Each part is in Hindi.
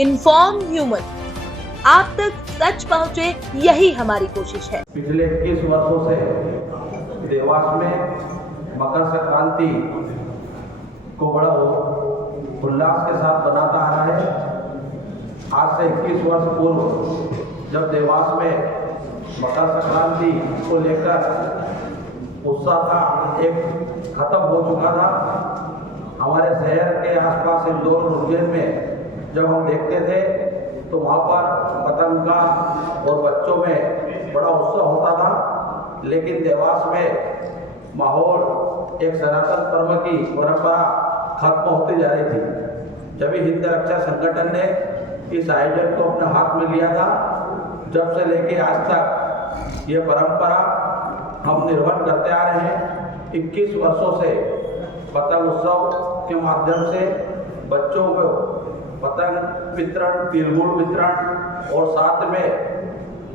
इन्फॉर्म ह्यूमन, आप तक सच पहुंचे, यही हमारी कोशिश है। पिछले 21 वर्षों से देवास में मकर संक्रांति को बड़ा उल्लास के साथ बनाता आ रहा है। आज से 21 वर्ष पूर्व जब देवास में मकर संक्रांति को लेकर उत्साह था, एक खत्म हो चुका था। हमारे शहर के आसपास इंदौर और उज्जैन में जब हम देखते थे तो वहाँ पर पतंग का और बच्चों में बड़ा उत्साह होता था, लेकिन देवास में माहौल एक सनातन धर्म की परंपरा खत्म होती जा रही थी। जब हिंद रक्षा संगठन ने इस आयोजन को अपने हाथ में लिया था, जब से लेके आज तक ये परंपरा हम निर्वहन करते आ रहे हैं। 21 वर्षों से पतंग उत्सव के माध्यम से बच्चों को पतंग वितरण, तिलगुड़ वितरण और साथ में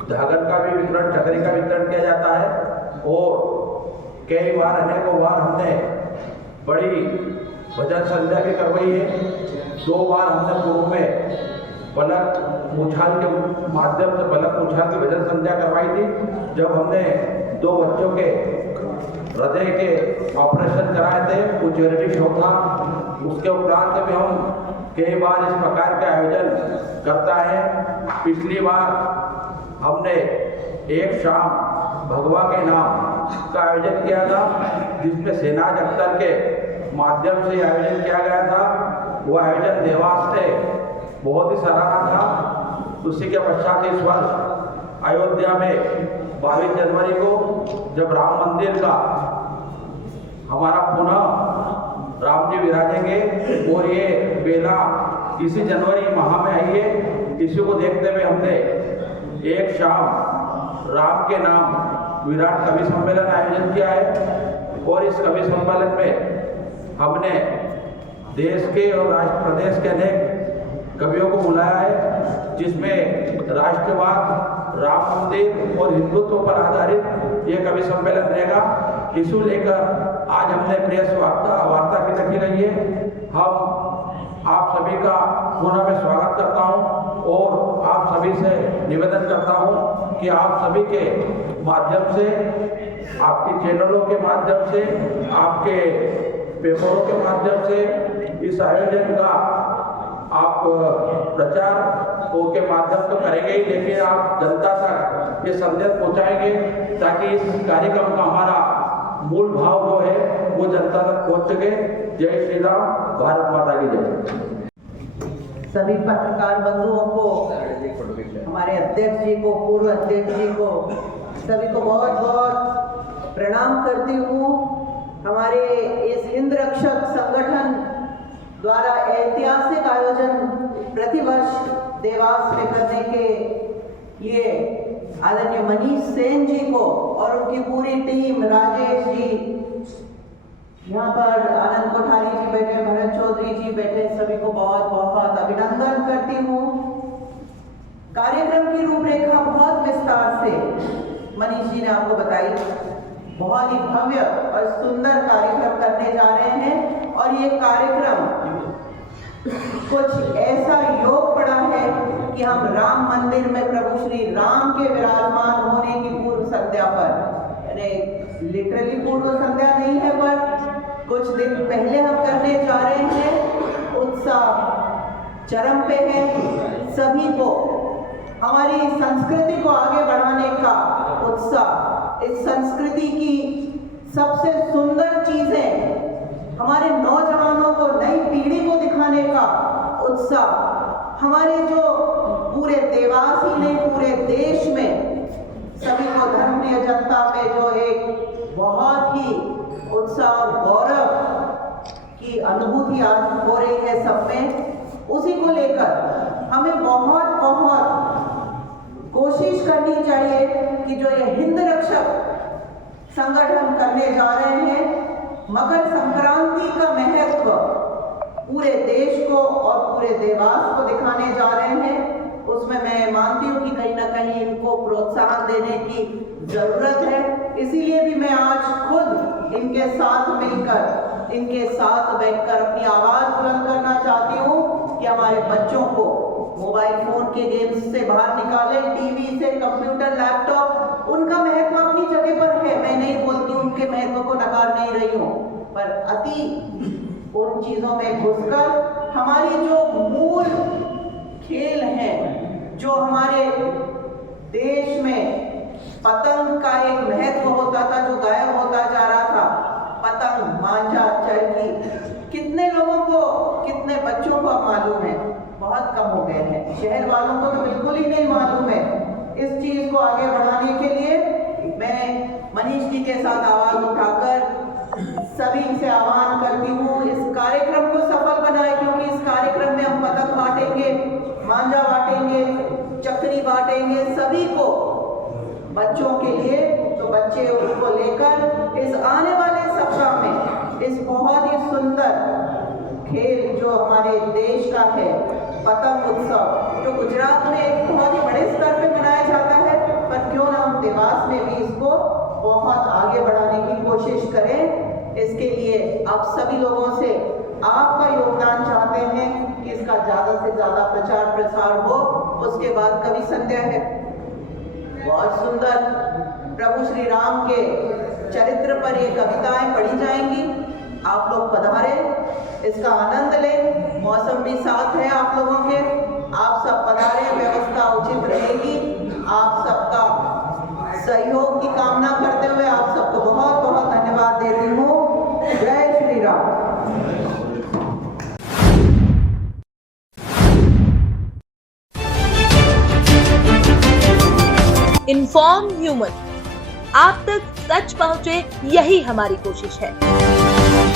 धागन का भी वितरण, चकरी का वितरण किया जाता है। और कई बार, अनेकों बार हमने बड़ी भजन संध्या भी करवाई है। 2 बार हमने पूर्व में पलक उछाल के माध्यम से पलक उछाल की भजन संध्या करवाई थी, जब हमने 2 बच्चों के हृदय के ऑपरेशन कराए थे। वो चैरिटी शो था। उसके उपरांत भी हम कई बार इस प्रकार के आयोजन करता है। पिछली बार हमने एक शाम भगवा के नाम का आयोजन किया था, जिसमें शहनाज अख्तर के माध्यम से आयोजन किया गया था। वो आयोजन देवास ने बहुत ही सराहा था। उसी के पश्चात इस वर्ष अयोध्या में 22 जनवरी को जब राम मंदिर का हमारा पुनः राम जी विराजेंगे और ये बेला इसी जनवरी माह में आई है। इसी को देखते हुए हमने एक शाम राम के नाम विराट कवि सम्मेलन आयोजन किया है। और इस कवि सम्मेलन में हमने देश के और राष्ट्र प्रदेश के अनेक कवियों को बुलाया है, जिसमें राष्ट्रवाद, राम मंदिर और हिंदुत्व पर आधारित ये कवि सम्मेलन रहेगा। इसे लेकर आज हमने प्रेस वार्ता की रखी गई है। हम आप सभी का पुनः मैं स्वागत करता हूं और आप सभी से निवेदन करता हूं कि आप सभी के माध्यम से, आपकी चैनलों के माध्यम से, आपके पेपरों के माध्यम से इस आयोजन का आप प्रचार के माध्यम तो करेंगे ही, लेकिन आप जनता तक ये संदेश पहुंचाएंगे ताकि इस कार्यक्रम का हमारा मूल भाव जो है वो जनता तक पहुंच सके। जय श्री राम, भारत माता की जय। सभी पत्रकार बंधुओं को, हमारे अध्यक्ष जी को, पूर्व अध्यक्ष जी को, सभी को बहुत बहुत प्रणाम करती हूँ। हमारे इस हिंद रक्षक संगठन द्वारा ऐतिहासिक आयोजन प्रतिवर्ष देवास में करने के लिए आदरणीय मनीष सेन जी को और उनकी पूरी टीम, राजेश जी यहाँ पर, आनंद कोठारी जी बैठे, भरत चौधरी जी बैठे, सभी को बहुत बहुत अभिनंदन करती हूँ। कार्यक्रम की रूपरेखा बहुत विस्तार से मनीष जी ने आपको बताई। बहुत ही भव्य और सुंदर कार्यक्रम करने जा रहे हैं और ये कार्यक्रम कुछ ऐसा योग पड़ा है कि हम राम मंदिर में प्रभु श्री राम के विराजमान होने की पूर्व संध्या पर, यानी लिटरली पूर्व संध्या नहीं है, पर कुछ दिन पहले हम करने जा रहे हैं। उत्साह चरम पे है। सभी को हमारी संस्कृति को आगे बढ़ाने का उत्साह, इस संस्कृति की सबसे सुंदर चीजें हमारे नौजवानों को, नई पीढ़ी को दिखाने का उत्साह, हमारे जो पूरे देवास ही नहीं पूरे देश में सभी को धर्मप्रिय जनता में जो एक बहुत ही उत्साह और गौरव की अनुभूति आज हो रही है सब में, उसी को लेकर हमें बहुत बहुत कोशिश करनी चाहिए कि जो ये हिंद रक्षक संगठन करने जा रहे हैं, मकर संक्रांति का महत्व पूरे देश को और पूरे देवास को दिखाने जा रहे हैं। उसमें मैं मानती हूँ कि कहीं ना कहीं इनको प्रोत्साहन देने की जरूरत है। इसीलिए भी मैं आज खुद इनके साथ मिलकर, इनके साथ बैठकर अपनी आवाज बुलंद करना चाहती हूँ कि हमारे बच्चों को मोबाइल फोन के गेम्स से बाहर निकालें, टीवी से, कंप्यूटर, लैपटॉप, उनका महत्व अपनी जगह पर है। मैं नहीं बोलती उनके महत्व को नकार नहीं रही हूँ, पर अति उन चीजों में घुसकर हमारी जो मूल खेल हैं, जो हमारे देश में पतंग का एक महत्व होता था जो गायब होता जा रहा था, पतंग, मांझा, चरखी, कितने लोगों को, कितने बच्चों को अब मालूम है? बहुत कम हो गए हैं। शहर वालों को तो बिल्कुल ही नहीं मालूम है। इस चीज को आगे बढ़ाने के लिए मैं मनीष जी के साथ आवाज उठाकर सभी से आह्वान करती हूँ, इस कार्यक्रम को सफल बनाए, क्योंकि इस कार्यक्रम में हम पतंग बांटेंगे, मांझा बांटेंगे, चक्री बांटेंगे, सभी को, बच्चों के लिए। तो बच्चे उसको लेकर इस आने वाले सप्ताह में इस बहुत ही सुंदर खेल जो हमारे देश का है, पतंग उत्सव, जो गुजरात में एक बहुत ही बड़े स्तर पे मनाया जाता है, पर क्यों ना हम देवास में भी इसको बहुत आगे बढ़ाने की कोशिश करें। इसके लिए आप सभी लोगों से आपका योगदान चाहते हैं कि इसका ज्यादा से ज्यादा प्रचार प्रसार हो। उसके बाद कवि संध्या है, बहुत सुंदर प्रभु श्री राम के चरित्र पर ये कविताएं पढ़ी जाएंगी। आप लोग पधारें, इसका आनंद लें। मौसम भी साथ है आप लोगों के, आप सब पधारें, व्यवस्था उचित रहेगी। आप सबका सहयोग की कामना करते हुए आप सबको बहुत बहुत धन्यवाद देती हूँ। जय श्री राम। इन्फॉर्म ह्यूमन, आप तक सच पहुंचे, यही हमारी कोशिश है।